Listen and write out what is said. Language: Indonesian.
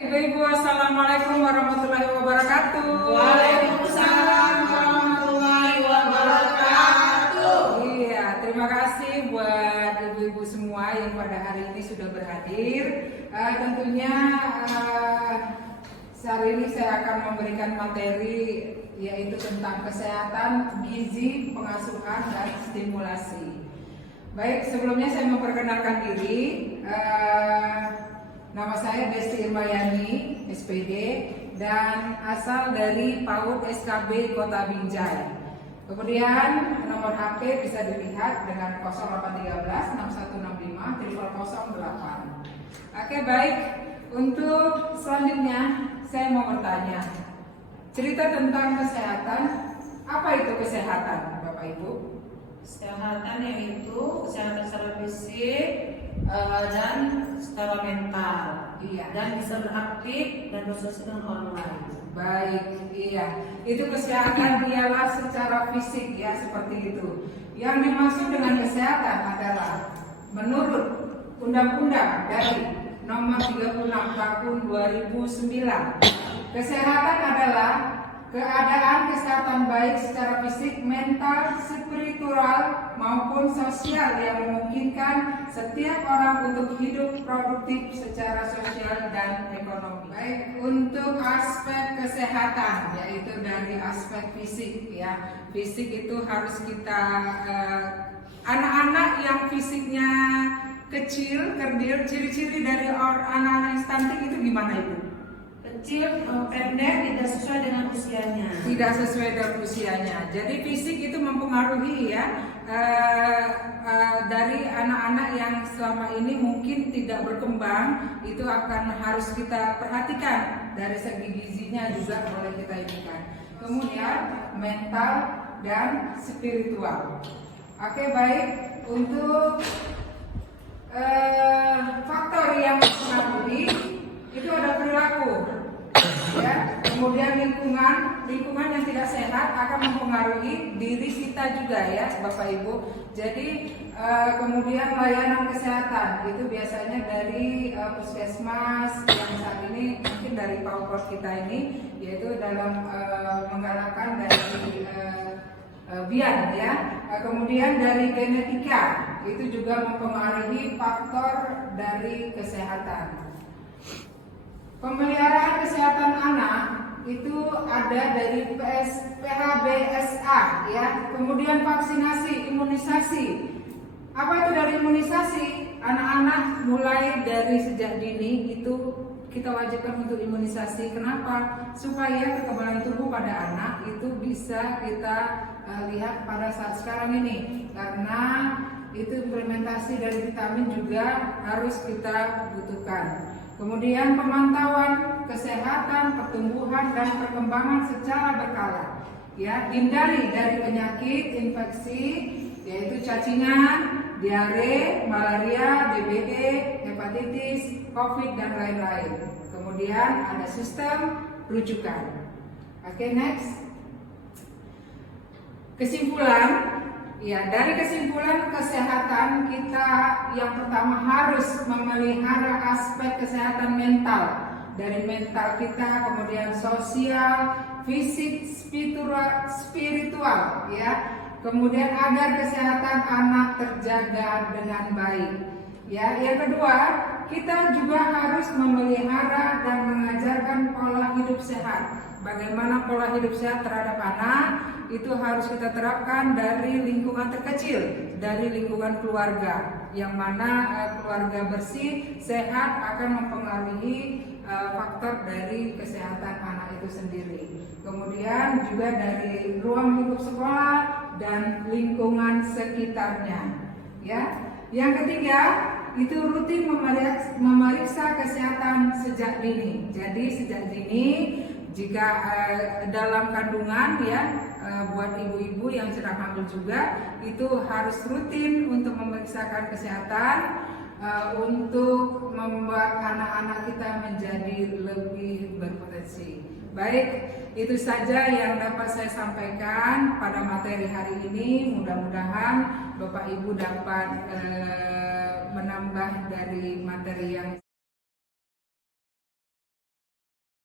Ibu-ibu, assalamualaikum warahmatullahi wabarakatuh. Waalaikumsalam warahmatullahi wabarakatuh. Iya, terima kasih buat ibu-ibu semua yang pada hari ini sudah berhadir. Tentunya hari ini saya akan memberikan materi yaitu tentang kesehatan, gizi, pengasuhan, dan stimulasi. Baik, sebelumnya saya memperkenalkan diri. Nama saya Desti Irmayani, SPD, dan asal dari PAUD SKB Kota Binjai. Kemudian nomor HP bisa dilihat dengan 0813 6165 0008. Oke, baik. Untuk selanjutnya saya mau bertanya, cerita tentang kesehatan. Apa itu kesehatan, Bapak Ibu? Kesehatan yaitu kesehatan secara fisik dan secara mental. Iya. Dan bisa beraktif dan bersosial dengan orang lain. Baik, iya. Itu kesehatan ialah secara fisik ya, seperti itu. Yang dimaksud dengan kesehatan adalah menurut Undang-Undang dari Nomor 36 Tahun 2009. Kesehatan adalah keadaan kesehatan baik secara fisik, mental, spiritual maupun sosial yang memungkinkan setiap orang untuk hidup produktif secara sosial dan ekonomi. Baik, untuk aspek kesehatan yaitu dari aspek fisik ya. Fisik itu harus kita anak-anak yang fisiknya kecil, kerdil, ciri-ciri dari anak-anak yang stunting itu gimana Ibu? Kecil, pendek, tidak sesuai dengan usianya. Tidak sesuai dengan usianya. Jadi fisik itu mempengaruhi ya dari anak-anak yang selama ini mungkin tidak berkembang, itu akan harus kita perhatikan. Dari segi gizinya juga boleh kita inikan. Kemudian mental dan spiritual. Oke, baik. Untuk faktor yang mempengaruhi itu ada perilaku. Ya, kemudian lingkungan yang tidak sehat akan mempengaruhi diri kita juga ya Bapak Ibu. Jadi kemudian layanan kesehatan itu biasanya dari puskesmas yang saat ini mungkin dari PAUD kita ini, yaitu dalam menggalakkan dari bian ya. Kemudian dari genetika itu juga mempengaruhi faktor dari kesehatan. Pemeliharaan kesehatan anak itu ada dari PHBSA ya. Kemudian vaksinasi, imunisasi. Apa itu dari imunisasi? Anak-anak mulai dari sejak dini itu kita wajibkan untuk imunisasi. Kenapa? Supaya kekebalan tubuh pada anak itu bisa kita lihat pada saat sekarang ini. Karena itu implementasi dari vitamin juga harus kita butuhkan. Kemudian pemantauan kesehatan, pertumbuhan dan perkembangan secara berkala. Ya, hindari dari penyakit infeksi yaitu cacingan, diare, malaria, DBD, hepatitis, COVID dan lain-lain. Kemudian ada sistem rujukan. Oke, next. Kesimpulan. Ya, dari kesimpulan kesehatan kita yang pertama harus memelihara aspek kesehatan mental. Dari mental kita, kemudian sosial, fisik, spiritual ya. Kemudian agar kesehatan anak terjaga dengan baik. Ya, yang kedua, kita juga harus memelihara dan mengajarkan pola hidup sehat. Bagaimana pola hidup sehat terhadap anak itu harus kita terapkan dari lingkungan terkecil, dari lingkungan keluarga, yang mana keluarga bersih, sehat akan mempengaruhi faktor dari kesehatan anak itu sendiri. Kemudian juga dari ruang lingkup sekolah dan lingkungan sekitarnya. Ya, yang ketiga itu rutin memeriksa kesehatan sejak dini. Jadi sejak dini jika dalam kandungan ya, buat ibu-ibu yang sedang hamil juga itu harus rutin untuk memeriksakan kesehatan untuk membuat anak-anak kita menjadi lebih berpotensi. Baik, itu saja yang dapat saya sampaikan pada materi hari ini. Mudah-mudahan Bapak Ibu dapat menambah dari materi yang